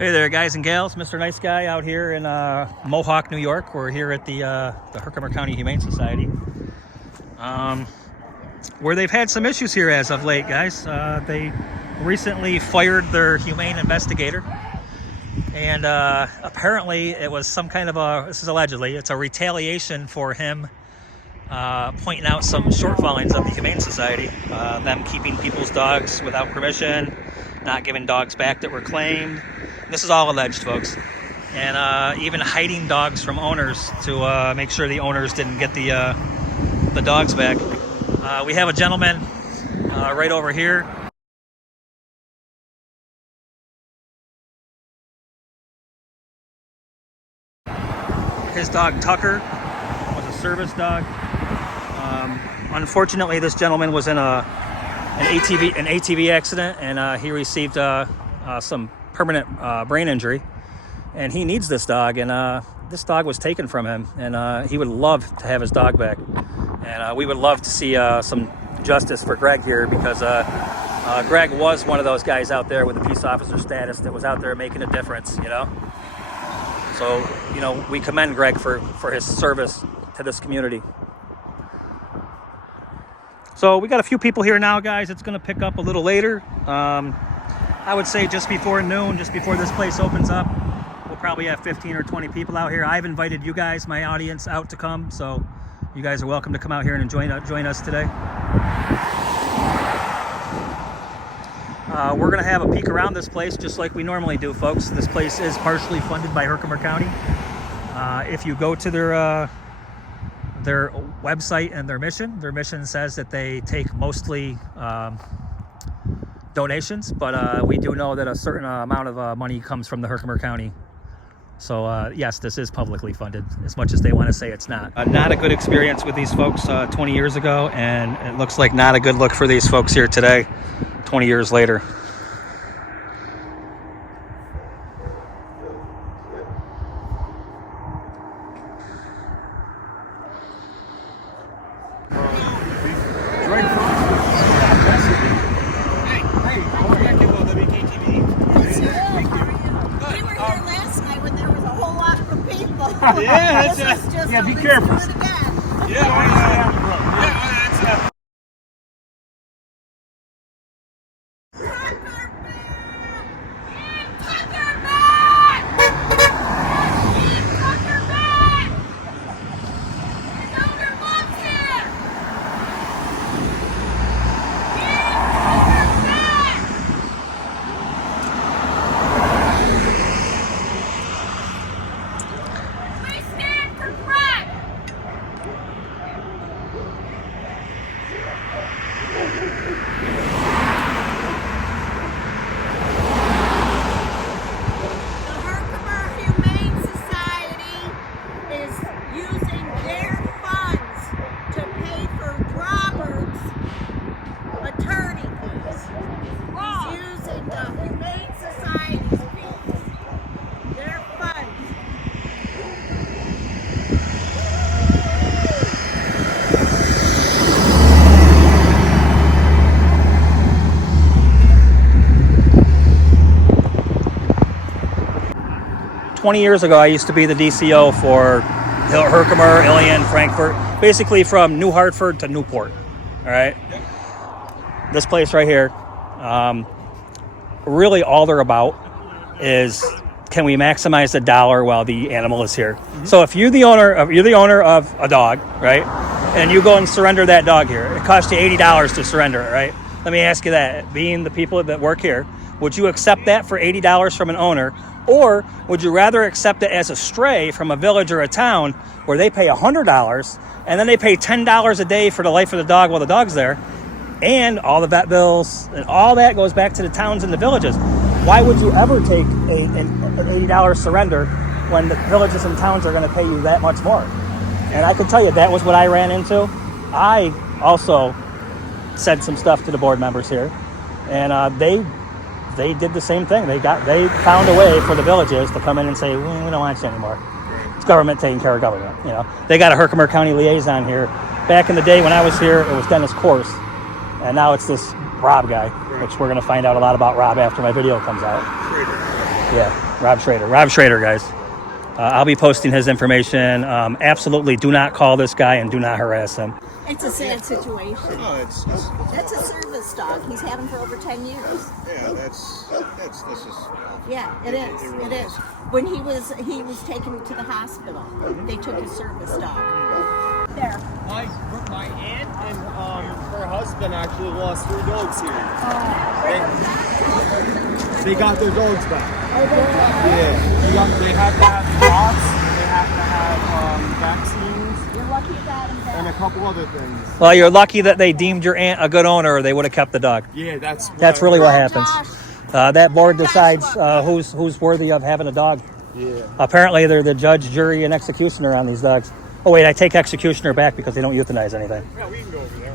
Hey there, guys and gals. Mr. Nice Guy out here in Mohawk, New York. We're here at the Herkimer County Humane Society, where they've had some issues here as of late, guys. They recently fired their humane investigator, and apparently it was some kind of this is allegedly, it's a retaliation for him pointing out some shortfallings of the Humane Society, them keeping people's dogs without permission, not giving dogs back that were claimed. This is all alleged, folks. And even hiding dogs from owners to make sure the owners didn't get the dogs back. We have a gentleman right over here. His dog Tucker was a service dog. Unfortunately, this gentleman was in an ATV accident, and he received some permanent brain injury, and he needs this dog, and this dog was taken from him, and he would love to have his dog back, and we would love to see some justice for Greg here, because Greg was one of those guys out there with a peace officer status that was out there making a difference, you know. So, you know, we commend Greg for his service to this community. So we got a few people here now, guys. It's going to pick up a little later. I would say just before noon, just before this place opens up, we'll probably have 15 or 20 people out here. I've invited you guys, my audience, out to come, so you guys are welcome to come out here and join us today. We're going to have a peek around this place just like we normally do, folks. This place is partially funded by Herkimer County. If you go to their website and their mission says that they take mostly donations, but we do know that a certain amount of money comes from the Herkimer County. So yes, this is publicly funded, as much as they want to say it's not. Not a good experience with these folks 20 years ago, and it looks like not a good look for these folks here today, 20 years later. Yeah, be careful. Years ago, I used to be the DCO for Herkimer, Ilion, Frankfurt, basically from New Hartford to Newport. All right. This place right here, really all they're about is, can we maximize the dollar while the animal is here? Mm-hmm. So if you're the owner of a dog, right, and you go and surrender that dog here, it costs you $80 to surrender it, right? Let me ask you that, being the people that work here, would you accept that for $80 from an owner? Or would you rather accept it as a stray from a village or a town where they pay $100 and then they pay $10 a day for the life of the dog while the dog's there, and all the vet bills and all that goes back to the towns and the villages? Why would you ever take an $80 surrender when the villages and towns are going to pay you that much more? And I can tell you that was what I ran into. I also said some stuff to the board members here, and they did the same thing. They found a way for the villages to come in and say, we don't want you anymore. It's government taking care of government. You know, they got a Herkimer County liaison here. Back in the day when I was here, it was Dennis Course, and now it's this Rob guy, which we're going to find out a lot about Rob after my video comes out. Yeah. Rob Schrader, guys. I'll be posting his information. Absolutely do not call this guy and do not harass him. It's a sad situation. No, That's a service dog. He's had him for over 10 years. yeah, that's just. Yeah, it is. It is. When he was taken to the hospital, they took his service dog. There. My aunt and her husband actually lost 3 dogs here. They got their dogs back. Yeah, they have to have shots. They have to have vaccines. You're lucky you got him back. And a couple other things. Well, you're lucky that they deemed your aunt a good owner, or they would have kept the dog. Yeah, That's really what happens. Josh. That board decides who's worthy of having a dog. Yeah. Apparently, they're the judge, jury, and executioner on these dogs. Oh wait, I take executioner back because they don't euthanize anything. Yeah, we can go over there.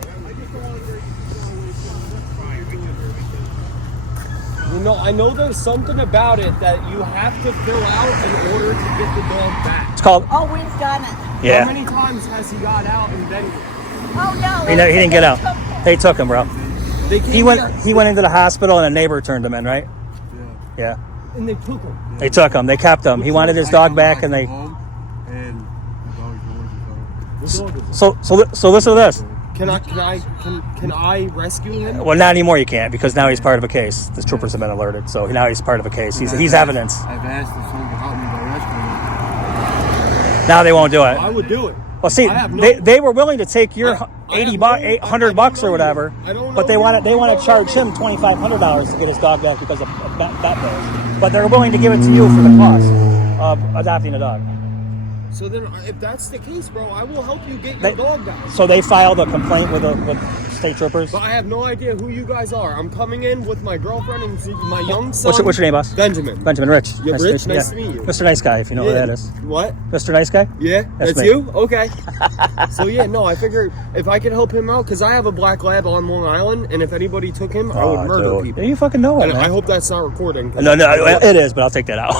You know, I know there's something about it that you have to fill out in order to get the dog back. It's called. Oh, we've done it. Yeah. How many times has he got out and then? Oh no. He didn't get out. They took him, bro. They He went into the hospital and a neighbor turned him in, right? Yeah. And they took him. They took him. They kept him. He wanted his dog back, and they. So listen to this. Can I rescue him? Well, not anymore. You can't because now he's part of a case. The troopers have been alerted, so now he's part of a case. He's evidence. I've asked if someone can help me by rescuing him. Now they won't do it. I would do it. Well, see, they were willing to take your $800 or whatever, but they want to charge him $2,500 to get his dog back because of vet bills. But they're willing to give it to you for the cost of adopting a dog. So then, if that's the case, bro, I will help you get your dog back. So they filed a complaint with state troopers. But I have no idea who you guys are. I'm coming in with my girlfriend and my young son. What's your name, boss? Benjamin. Benjamin Rich. Yeah, Rich, nice to meet you. Mr. Nice Guy, if you know who that is. What? Mr. Nice Guy? Yeah, that's me. you? Okay. So yeah, no, I figured if I could help him out, because I have a black lab on Long Island, and if anybody took him, I would murder people. You fucking know it, And man. I hope that's not recording. No, it is, but I'll take that out.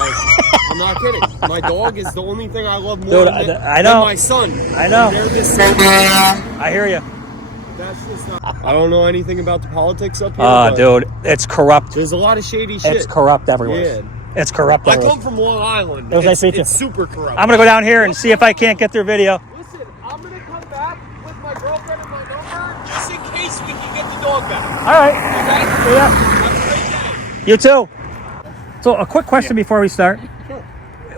I'm not kidding. My dog is the only thing I love more Dude, than know. my son. I know. They're the same. I hear you. That's just not. I don't know anything about the politics up here. But Dude, it's corrupt. there's a lot of shady shit. It's corrupt everywhere. Yeah. It's corrupt I everywhere. come from Long Island. It was nice to meet you. It's super corrupt. I'm going to go down here and see if I can't get their video. Listen, I'm going to come back with my girlfriend and my number just in case we can get the dog back. All right. Okay? Yeah. Have a great day. You too. So a quick question before we start.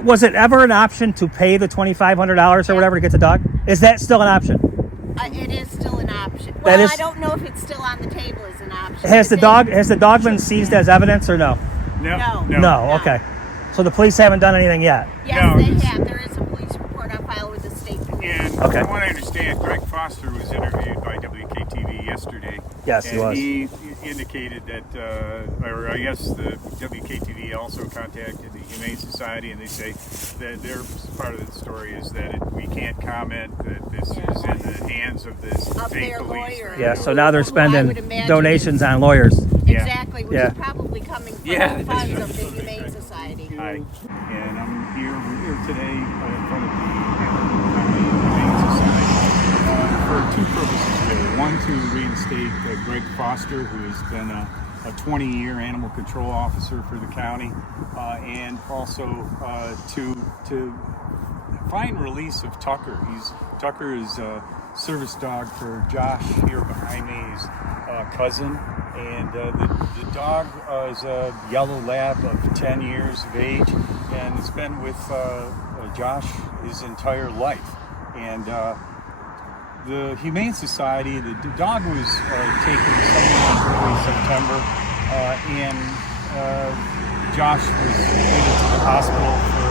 Was it ever an option to pay the $2,500 or whatever to get the dog? Is that still an option? It is still an option. That Well, is- I don't know if it's still on the table as an option. Has the dog been seized as evidence or no? No. No. Okay. So the police haven't done anything yet. Yes, No, they this- have. There is a police report on file with the state police. And Okay. from what I understand, Greg Foster was interviewed by WKTV yesterday. Yes, he and was. he indicated that, or I guess the WKTV also contacted the Humane Society, and they say that their part of the story is that we can't comment, that this is in the hands of this Of state their police. lawyer. Yeah. So now they're Who I spending would imagine donations on lawyers. Yeah. Exactly, which Yeah. is probably coming from Yeah, the that's funds right. of the Humane Society. Hi, and we're here today in front of the Humane Society for 2 purposes really. One, to reinstate Greg Foster, who has been a 20-year animal control officer for the county, and also to find release of Tucker. Tucker is a service dog for Josh here behind me, his cousin, and the dog is a yellow lab of 10 years of age, and it's been with Josh his entire life. And the Humane Society, the dog was taken somewhere in early September, and Josh was admitted to the hospital for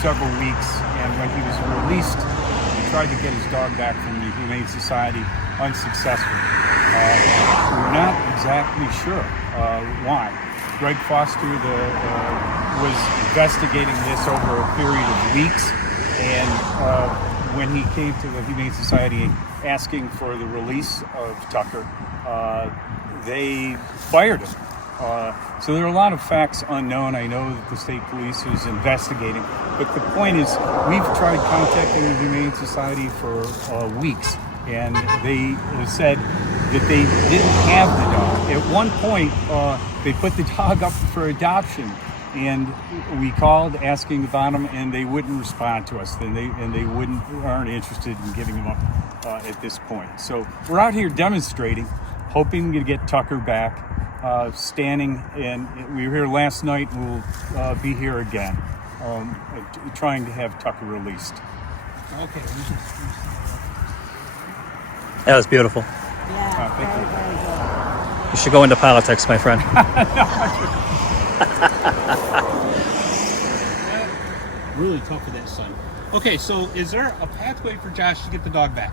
several weeks, and when he was released, he tried to get his dog back from the Humane Society, unsuccessful. We're not exactly sure why. Greg Foster was investigating this over a period of weeks, and when he came to the Humane Society asking for the release of Tucker, they fired him. So there are a lot of facts unknown. I know that the state police is investigating, but the point is we've tried contacting the Humane Society for weeks, and they said that they didn't have the dog. At one point, they put the dog up for adoption, And we called asking about him, and they wouldn't respond to us. They aren't interested in giving him up at this point. So we're out here demonstrating, hoping to get Tucker back. Standing, and we were here last night, and we'll be here again, trying to have Tucker released. Okay. That was beautiful. Yeah, thank you. very good. You should go into politics, my friend. Really tough for that son. Okay, so is there a pathway for Josh to get the dog back?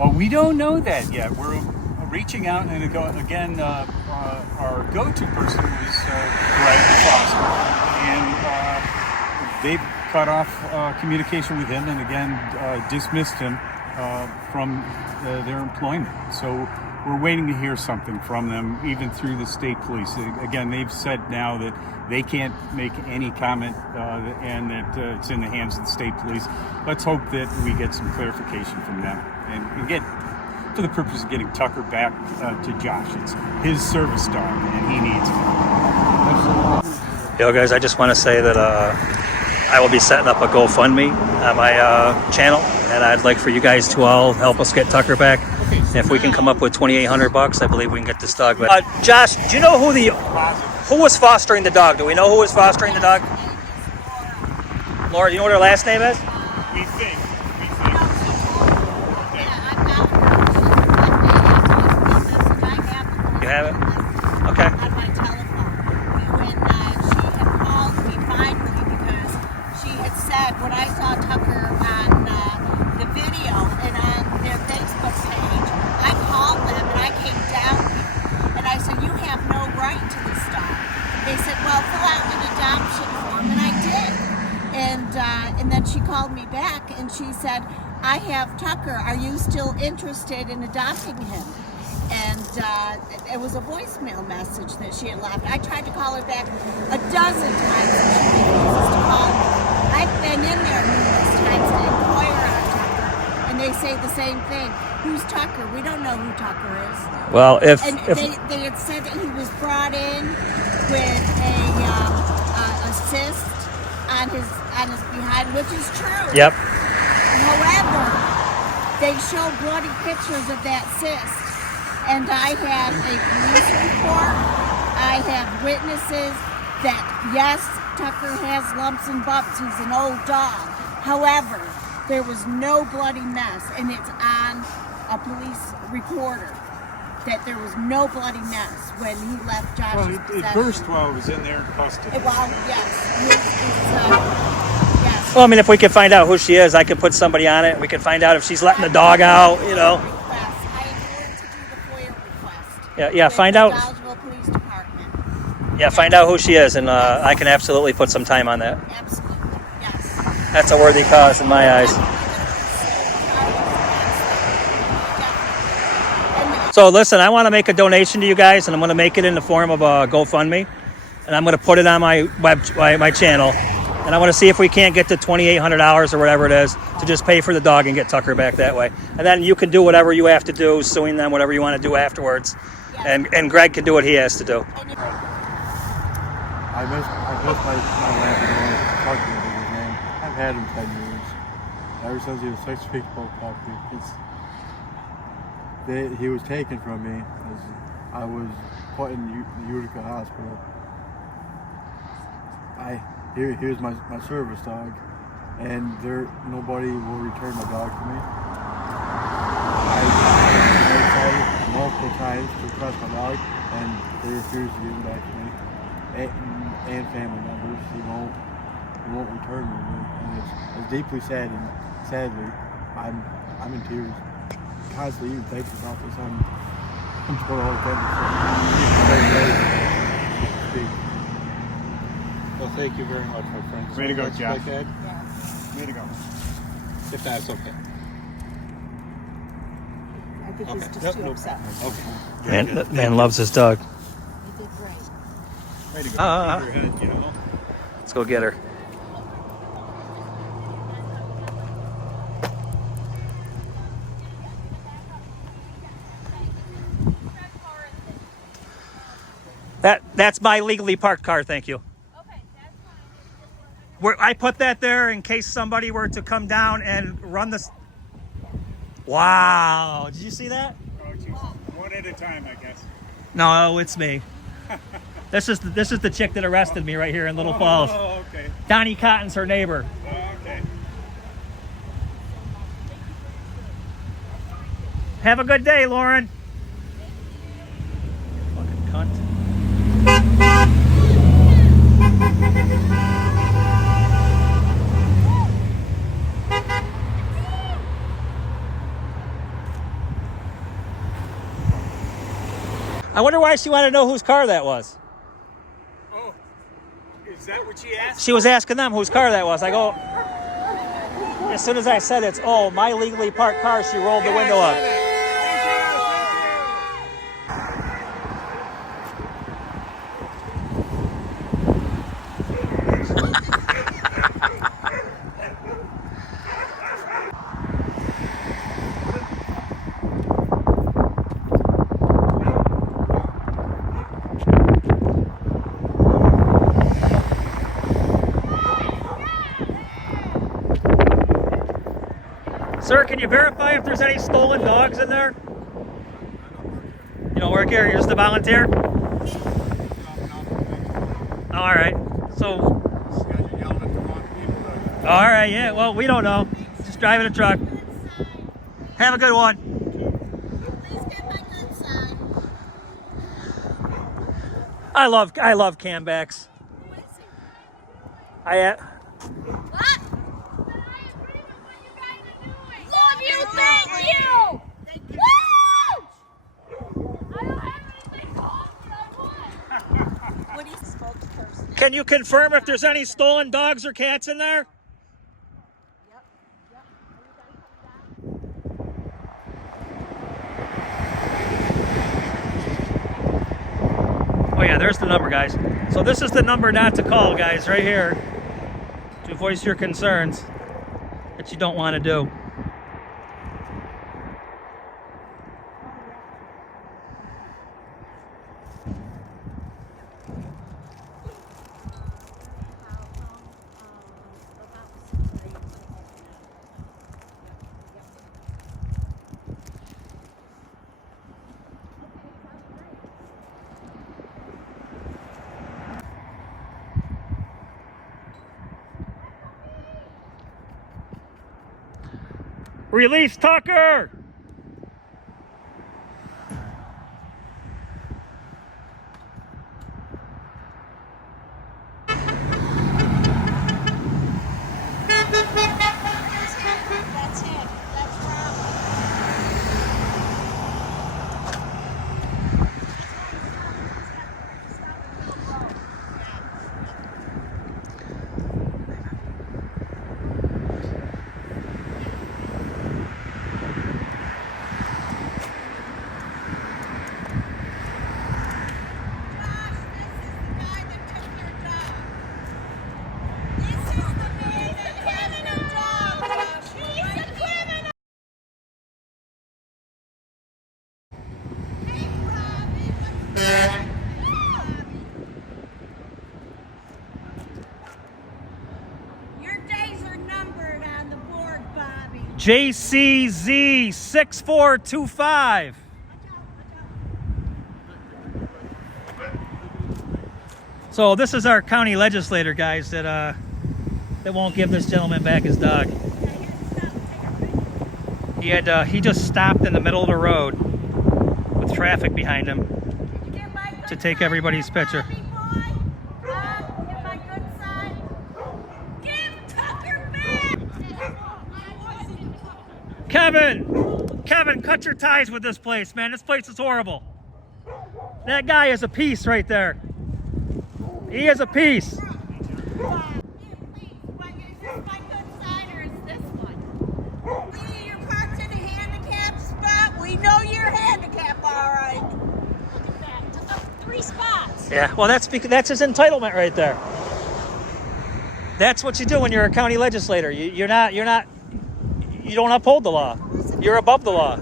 Well, we don't know that yet. We're reaching out, and again, our go-to person was Greg Foster, and they've cut off communication with him, and again dismissed him from their employment. So we're waiting to hear something from them, even through the state police. Again, they've said now that they can't make any comment, and that it's in the hands of the state police. Let's hope that we get some clarification from them, and get, for the purpose of getting Tucker back to Josh. It's his service dog, and he needs it. Yo, guys, I just want to say that I will be setting up a GoFundMe on my channel, and I'd like for you guys to all help us get Tucker back. And if we can come up with $2,800, I believe we can get this dog back. Josh, do you know who was fostering the dog? Do we know who was fostering the dog? Laura, do you know what her last name is? We think. You have it? Okay. On my telephone when she had called me finally, because she had said, when I saw Tucker on the video and on their Facebook page, I called them and I came down here and I said, you have no right to this dog. They said, well, fill out an adoption form, and I did. And then she called me back and she said, I have Tucker. Are you still interested in adopting him? And it was a voicemail message that she had left. I tried to call her back a dozen times and she refuses to call me. I've been in there numerous times to inquire on Tucker, and they say the same thing. Who's Tucker? We don't know who Tucker is. Well, if They had said that he was brought in with a cyst on his behind, which is true. Yep. However, they show bloody pictures of that cyst. And I have a police report. I have witnesses that, yes, Tucker has lumps and bumps. He's an old dog. However, there was no bloody mess, and it's on a police recorder that there was no bloody mess when he left Josh's Well, it burst while it was in their custody. Well, yes. Yes. Well, I mean, if we can find out who she is, I can put somebody on it. We can find out if she's letting the dog out, you know. Yeah, find out. Police Department. Yeah, find out who she is, and I can absolutely put some time on that. Absolutely, yes. That's a worthy cause in my eyes. So listen, I want to make a donation to you guys, and I'm going to make it in the form of a GoFundMe, and I'm going to put it on my my channel, and I want to see if we can't get to $2,800 or whatever it is to just pay for the dog and get Tucker back that way. And then you can do whatever you have to do, suing them, whatever you want to do afterwards. And Greg can do what he has to do. I miss my Labrador, Tucker is his name. I've had him 10 years. Ever since he was 6 weeks old puppy. He was taken from me as I was put in the Utica Hospital. Here's my service dog, and nobody will return my dog to me. I tried multiple times to request my dog, and they refuse to give him back to me. And family members, he won't return me. And it's deeply sad, and sadly, I'm in tears. Constantly even thinking about this. I'm totally all Well, thank you very much, my friend. Way to go, That's Jeff. okay? Way to go. If that's okay. I think he's just Yep, too no upset. Okay. Man loves his dog. He did great. Way to go. Uh-uh. Keep your head, you know. Let's go get her. That's my legally parked car, thank you. Okay, that's I put that there in case somebody were to come down and run this. Wow, did you see that? Oh, geez. One at a time, I guess. No, it's me. This is the chick that arrested me right here in Little Falls. Oh, okay. Donnie Cotton's her neighbor. Okay. Have a good day, Lauren. Fucking cunt. I wonder why she wanted to know whose car that was. Oh, is that what she asked? She was asking them whose car that was. I go, as soon as I said it's, oh, my legally parked car, she rolled the window up. Sir, can you verify if there's any stolen dogs in there? You don't work here, you're just a volunteer? All right, so. All right, yeah, well, we don't know. Just driving a truck. Have a good one. Please get my good side. I love Cambacks. Who is he? I What? Love you, thank you! Thank you very much! I don't have anything to offer, I would. What is spokesperson? Can you confirm if there's any stolen dogs or cats in there? Yep. Oh yeah, there's the number, guys. So this is the number not to call, guys, right here, to voice your concerns that you don't want to do. Release Tucker! That's it. That's Rob. Your days are numbered on the board, Bobby. JCZ 6425. So this is our county legislator, guys, that won't give this gentleman back his dog. He just stopped in the middle of the road with traffic behind him to take everybody's picture. Kevin, cut your ties with this place, man. This place is horrible. That guy is a piece right there. He is a piece. You're parked in a handicap spot. We know you're handicapped, all right. Look at that. Took up 3 spots. Yeah, well, that's his entitlement right there. That's what you do when you're a county legislator. You don't uphold the law. You're above the law.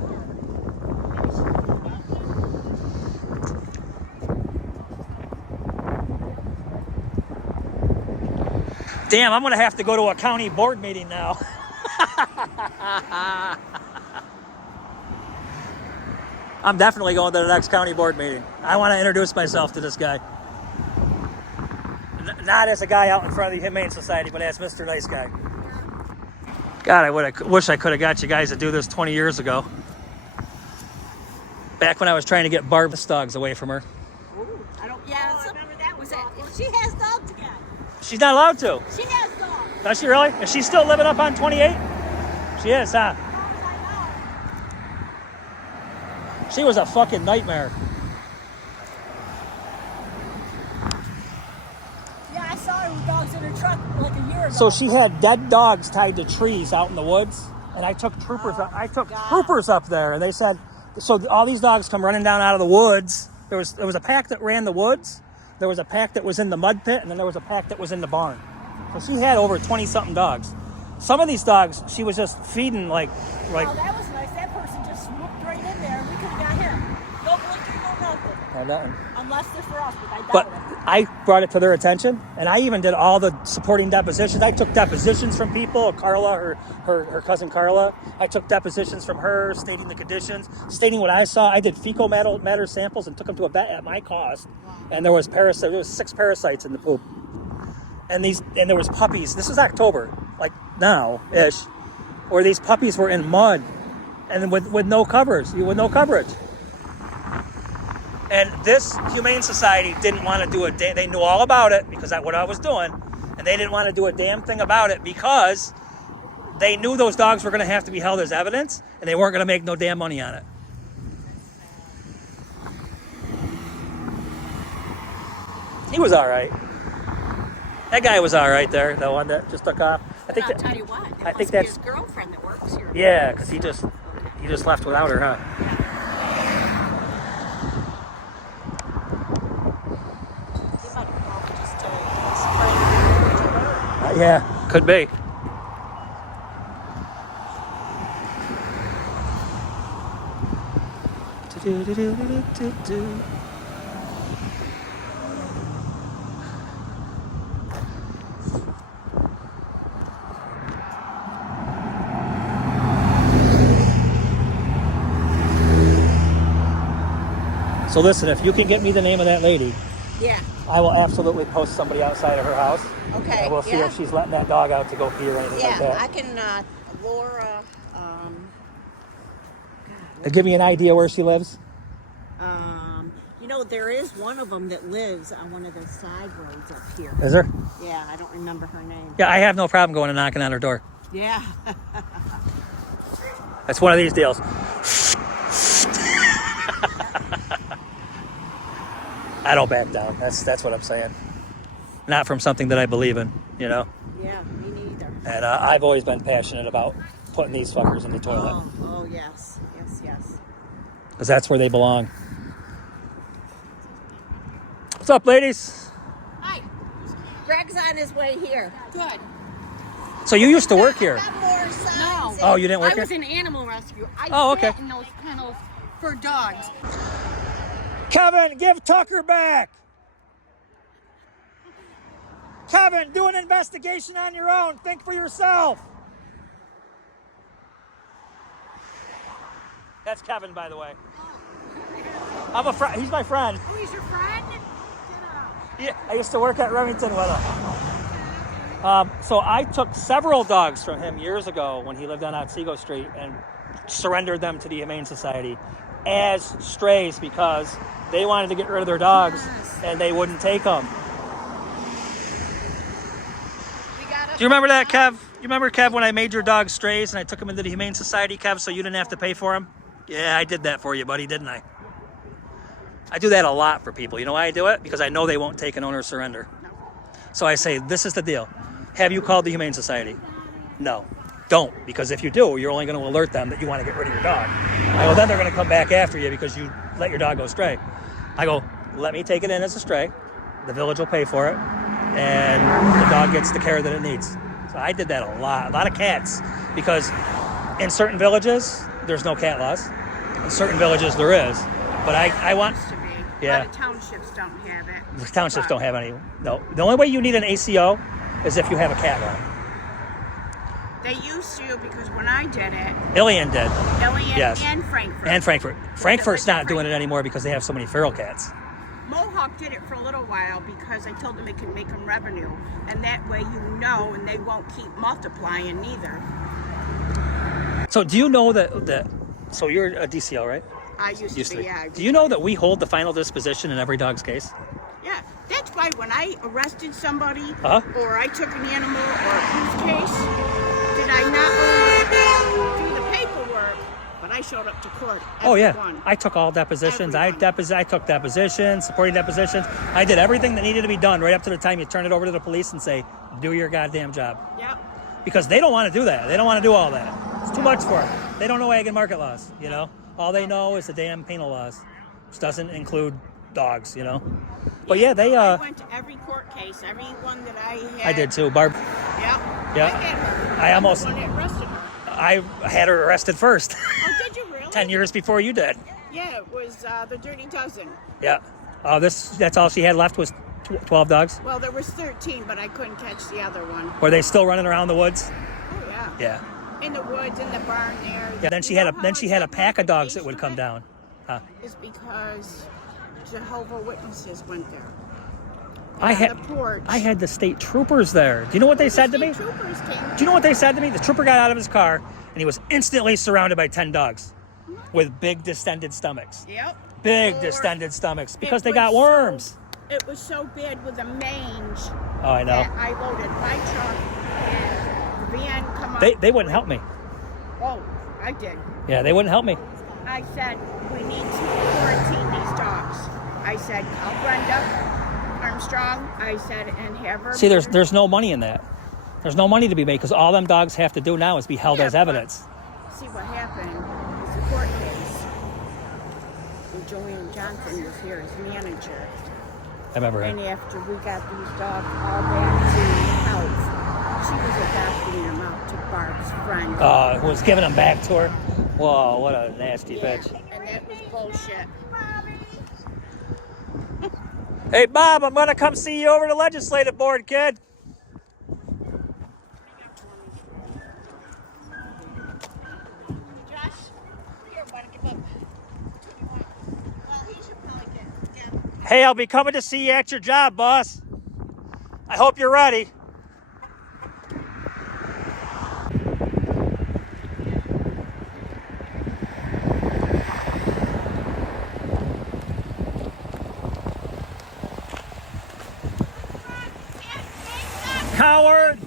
Damn, I'm going to have to go to a county board meeting now. I'm definitely going to the next county board meeting. I want to introduce myself to this guy. Not as a guy out in front of the Humane Society, but as Mr. Nice Guy. God, I wish I could have got you guys to do this 20 years ago. Back when I was trying to get Barb's dogs away from her. Ooh, I don't. Yeah, I remember that. Was that? She has dogs again. She's not allowed to. She has dogs. Does she really? Is she still living up on 28? She is, huh? She was a fucking nightmare. Yeah, I saw her with dogs in her truck like a year ago. So she had dead dogs tied to trees out in the woods, and I took troopers. Troopers up there, and they said, so all these dogs come running down out of the woods. There was a pack that ran the woods. There was a pack that was in the mud pit, and then there was a pack that was in the barn. So she had over 20-something dogs. Some of these dogs, she was just feeding like. Oh, that was nice. That person just swooped right in there. We could have got him. No blinking, no nothing. Unless they're for us, but I doubt But it. I brought it to their attention, and I even did all the supporting depositions. I took depositions from people, Carla, her cousin Carla. I took depositions from her, stating the conditions, stating what I saw. I did fecal matter samples and took them to a vet at my cost. And there was 6 parasites in the poop. And there was puppies. This was October, like now-ish, where these puppies were in mud and with no coverage. And this Humane Society didn't want to do a they knew all about it because that's what I was doing, and they didn't want to do a damn thing about it because they knew those dogs were going to have to be held as evidence, and they weren't going to make no damn money on it. He was all right. That guy was all right there, the one that just took off. I'll tell you what. I think that's that's his girlfriend that works here. Yeah, because he just left without her, huh? He might have called just to spray. Yeah, could be. So listen, if you can get me the name of that lady, Yeah. I will absolutely post somebody outside of her house. Okay. And we'll see yeah. if she's letting that dog out to go pee or anything like Yeah, that. I can. Laura. Give me an idea where she lives. There is one of them that lives on one of the side roads up here. Is there? Yeah, I don't remember her name. Yeah, I have no problem going and knocking on her door. Yeah. That's one of these deals. I don't back down. That's what I'm saying. Not from something that I believe in, you know? Yeah, me neither. And I've always been passionate about putting these fuckers in the toilet. Oh, yes. Yes. Because that's where they belong. What's up, ladies? Hi. Greg's on his way here. Good. So you used to work here? No. Oh, you didn't work I here? was in animal rescue. I Okay. sat in those kennels for dogs. Kevin, give Tucker back. Kevin, do an investigation on your own. Think for yourself. That's Kevin, by the way. I'm a friend. He's my friend. Oh, he's your friend? Yeah, I used to work at Remington with him. So I took several dogs from him years ago when he lived on Otsego Street and surrendered them to the Humane Society as strays because they wanted to get rid of their dogs and they wouldn't take them. Do you remember that, Kev? You remember, Kev, when I made your dogs strays and I took them into the Humane Society, Kev, so you didn't have to pay for them? Yeah, I did that for you, buddy, didn't I? I do that a lot for people. You know why I do it? Because I know they won't take an owner's surrender. So I say, this is the deal. Have you called the Humane Society? No. Don't, because if you do, you're only going to alert them that you want to get rid of your dog. I go, then they're going to come back after you because you let your dog go stray. I go, let me take it in as a stray. The village will pay for it, and the dog gets the care that it needs. So I did that a lot of cats, because in certain villages, there's no cat laws. In certain villages, there is. But I want... A Yeah. lot of townships don't have it. The townships don't have any. No. The only way you need an ACO as if you have a cat running. They used to, because when I did it, Ilian did. Ilian Yes. and Frankfurt. And Frankfurt. Frankfurt's not doing it anymore because they have so many feral cats. Mohawk did it for a little while because I told them it could make them revenue. And that way and they won't keep multiplying neither. So do you know that so you're a DCL, right? I used to be, yeah. Do you know that we hold the final disposition in every dog's case? Yeah, that's why when I arrested somebody Uh-huh. or I took an animal or a whose case, did I not only do the paperwork, but I showed up to court. Oh yeah, Everyone. I took all depositions. I Everyone. took depositions, supporting depositions. I did everything that needed to be done right up to the time you turn it over to the police and say, "Do your goddamn job." Yep. Because they don't want to do that. They don't want to do all that. It's too much for them. They don't know ag and market laws. You know, all they know is the damn penal laws, which doesn't include dogs. You know. But yeah, they. I went to every court case, every one that I had. I did too, Barb. Yeah. Yeah. I had her. I almost- I'm the one that arrested her. I had her arrested first, Oh, did you really? 10 years before you did. Yeah, it was the Dirty Dozen. Yeah. That's all she had left was 12 dogs. Well, there was 13, but I couldn't catch the other one. Were they still running around the woods? Oh yeah. Yeah. In the woods, in the barn there. Yeah. Then she had a pack of dogs that would come down. Is because Jehovah's Witnesses went there. I On the porch. had the state troopers there. Do you know what they said to me? State troopers came. Do you know what they said to me? The trooper got out of his car and he was instantly surrounded by 10 dogs with big distended stomachs. Yep. Big Or- distended stomachs because It they was got worms. It was so bad with the mange Oh, I know. that I loaded my truck and the van come up. They wouldn't help me. Oh, I did. Yeah, they wouldn't help me. I said, we need to quarantine these dogs. I said, call Brenda Armstrong. I said, and have her. See, there's no money in that. There's no money to be made because all them dogs have to do now is be held Yeah, as but- evidence. See what happened is the court case. And Joanne Johnson was here as manager. I remember And it. after we got these dogs all back to house, she was adopting them out to Barb's friend. Was giving them back to her. Whoa, what a nasty Yeah, bitch. and that was bullshit. Hey, Bob, I'm going to come see you over the legislative board, kid. Josh, here, want to give up? Well, he should probably get. Hey, I'll be coming to see you at your job, boss. I hope you're ready. Coward!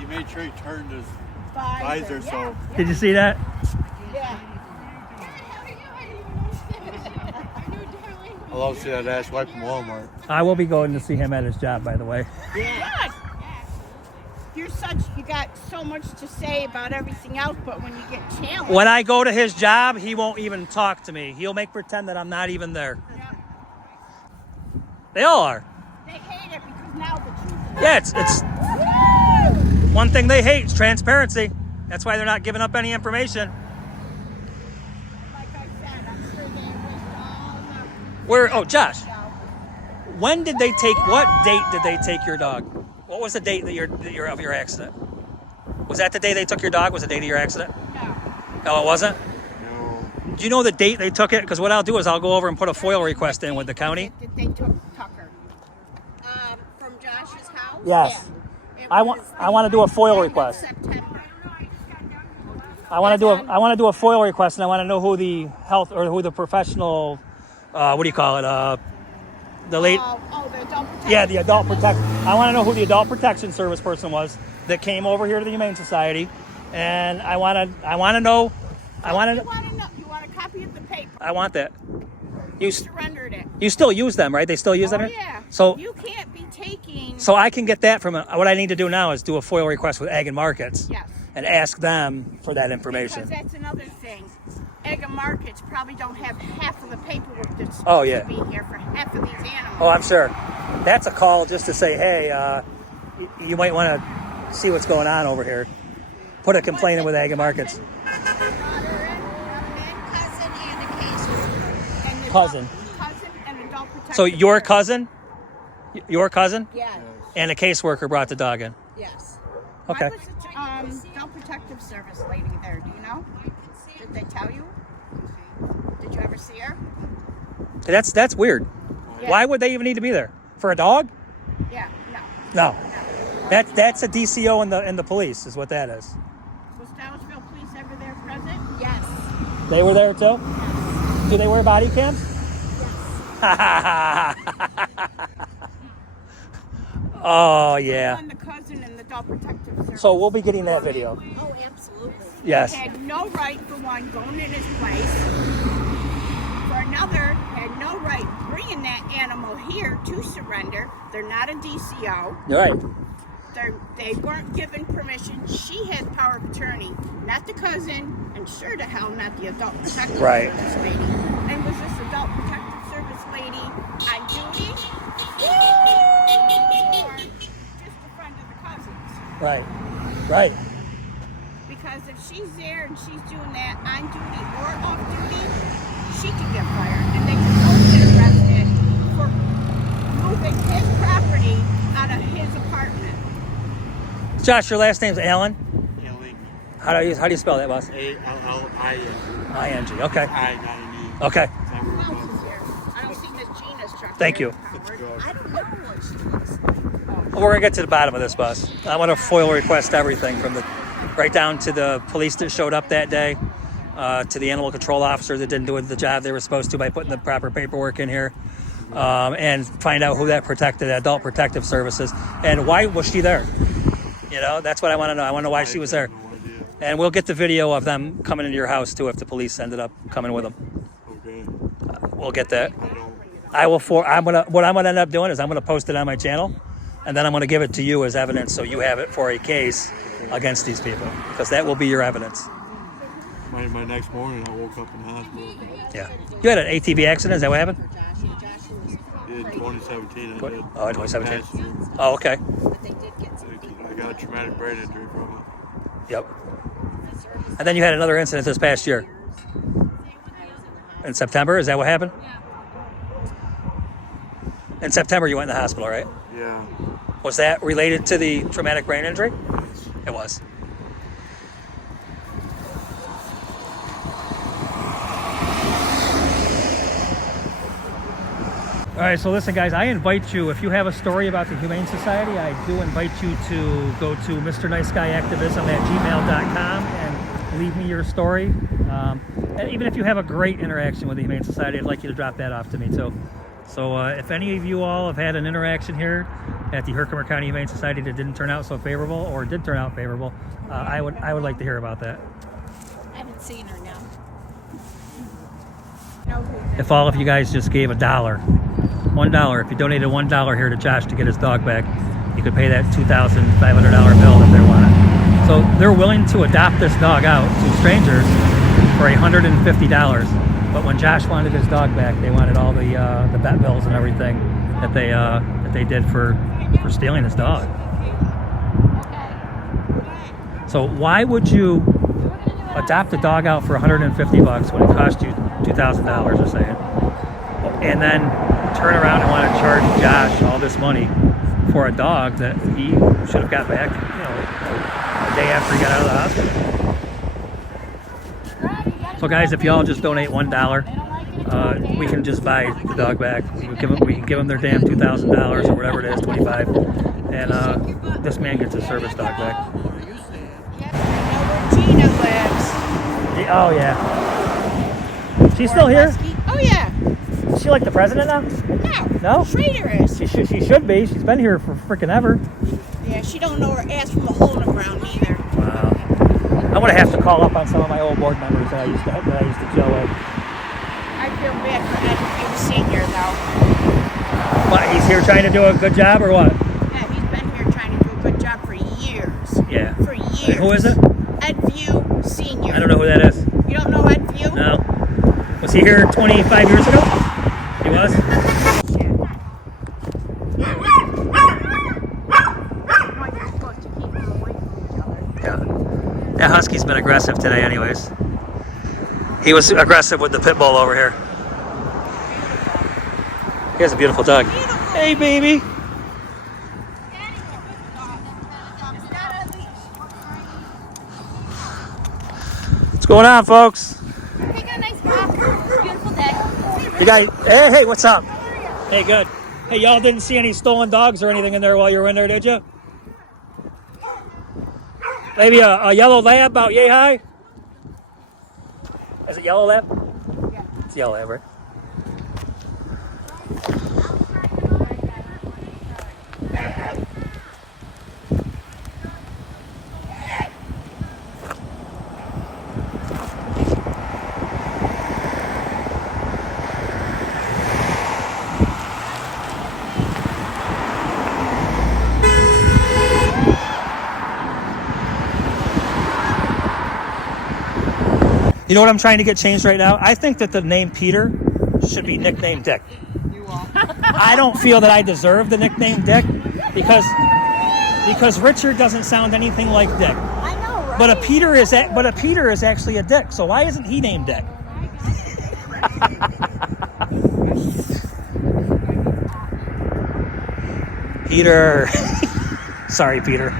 He made sure he turned his visor so. Did you see that? Yeah. I love to see that ass wipe from Walmart. I will be going to see him at his job, by the way. Yeah. You got so much to say about everything else, but when you get challenged. When I go to his job, he won't even talk to me. He'll make pretend that I'm not even there. Yeah, They all are. they hate it because now the truth. Yeah, it's one thing they hate is transparency. That's why they're not giving up any information. Like I said, I'm sure they wished all the. Josh, when did they take? What date did they take your dog? What was the date that of your accident? Was that the day they took your dog? Was the date of your accident? No. No, it wasn't. No. Do you know the date they took it? Because what I'll do is I'll go over and put a FOIL request in with the county. That they took Tucker. From Josh's house? Yes. Yeah. It I was want to do a FOIL end of request. September. I want to do a FOIL request, and I want to know who the health or who the professional, what do you call it? The late. The adult protection. Yeah, the adult protection. I want to know who the adult protection service person was that came over here to the Humane Society, and I want to know. You want to know? You want a copy of the paper? I want that. You Surrendered it. you still use them, right? They still use them. Oh here? yeah. So You can't be taking. so I can get that from what I need to do now is do a FOIL request with Ag and Markets Yes. and ask them for that Because information. that's another thing. Egg and markets probably don't have half of the paperwork that's supposed Oh, yeah. to be here for half of these animals. Oh, I'm sure. That's a call just to say, hey, you might want to see what's going on over here. Put a complaint in with Ag and Markets. cousin. Cousin and adult protective. So your service. cousin, your cousin, Yes. and a caseworker brought the dog in. Yes. Okay. Why was the adult protective service lady there? Do you know? Did they tell you? Did you ever see her? That's weird. Yeah. Why would they even need to be there for a dog? Yeah. No, No. that's a DCO and the police is what that is. Was Stylesville police ever there present? Yes. They were there too. Do they wear body cams? Oh yeah. And the cousin and the adult protective service. So we'll be getting that video. Oh, absolutely. Yes. Had no right, for one, going in his place. For another, had no right bringing that animal here to surrender. They're not a DCO. You're right. They weren't given permission. She has power of attorney, not the cousin, and sure to hell not the adult protective Right. service lady. And was this adult protective service lady on duty? Or just a friend of the cousin's? Right. Right. Because if she's there and she's doing that on duty or off duty, she can get fired. And they can both get arrested for moving his property out of his apartment. Josh, your last name's Allen. Illegal. How do you spell that, boss? A-L-L-I-N. I-N-G. Okay. I, not an E. Okay. Who else is here? I don't see Miss Gina's truck. Thank there. you. I don't know what she is. Well, we're gonna get to the bottom of this, boss. I want to FOIL request everything from the right down to the police that showed up that day, to the animal control officer that didn't do the job they were supposed to by putting the proper paperwork in here, and find out who that adult protective services, and why was she there? You know, that's what I want to know. I want to know why she was there. No idea. And we'll get the video of them coming into your house too if the police ended up coming with them. Okay. We'll get that. I don't. What I'm gonna end up doing is I'm gonna post it on my channel, and then I'm gonna give it to you as evidence so you have it for a case against these people, because that will be your evidence. My next morning, I woke up in the hospital. Yeah. You had an ATV accident, is that what happened? In 2017, I did. Oh, in 2017. Last year. Oh, okay. I got a traumatic brain injury from Yep. And then you had another incident this past year. In September, is that what happened? In September, you went in the hospital, right? it. Yeah. Was that related to the traumatic brain injury? Yes. It was. All right, so listen, guys, I invite you, if you have a story about the Humane Society, I do invite you to go to Mrniceguyactivism@gmail.com and leave me your story. And even if you have a great interaction with the Humane Society, I'd like you to drop that off to me too. So if any of you all have had an interaction here at the Herkimer County Humane Society that didn't turn out so favorable or did turn out favorable, I would like to hear about that. I haven't seen her now. If all of you guys just gave $1, if you donated $1 here to Josh to get his dog back, you could pay that $2,500 bill if they want it. So they're willing to adopt this dog out to strangers for $150. But when Josh wanted his dog back, they wanted all the vet bills and everything that they did for stealing his dog. So why would you adopt a dog out for $150 when it cost you $2,000 or saying, and then turn around and want to charge Josh all this money for a dog that he should have got back, a day after he got out of the hospital? So guys, if y'all just donate $1, we can just buy the dog back. We can give them their damn $2,000 or whatever it is, $25, and this man gets his service dog back. I know where Gina lives. Oh yeah. She's still here? Oh yeah. Is she like the president now? No. No? Schrader is. She should be. She's been here for freaking ever. Yeah, she don't know her ass from a hole in the ground either. Wow. I'm gonna have to call up on some of my old board members that I used to chill with. I feel bad for Ed Senior though. What? He's here trying to do a good job or what? Yeah, he's been here trying to do a good job for years. Yeah. For years. Who is it? Ed View Senior. I don't know who that is. You don't know Ed View? No. Was he here 25 years ago? He was? Yeah. That husky's been aggressive today anyways. He was aggressive with the pit bull over here. He has a beautiful dog. Hey, baby. What's going on, folks? Take a nice walk. Beautiful day. You guys, hey, what's up? Hey, good. Hey, y'all didn't see any stolen dogs or anything in there while you were in there, did you? Maybe a yellow lab about yay high? Is it yellow lab? Yeah. It's yellow lab, right? You know what I'm trying to get changed right now? I think that the name Peter should be nicknamed Dick. I don't feel that I deserve the nickname Dick because Richard doesn't sound anything like Dick. I know, right? But a Peter is actually a Dick. So why isn't he named Dick? Peter. Sorry, Peter.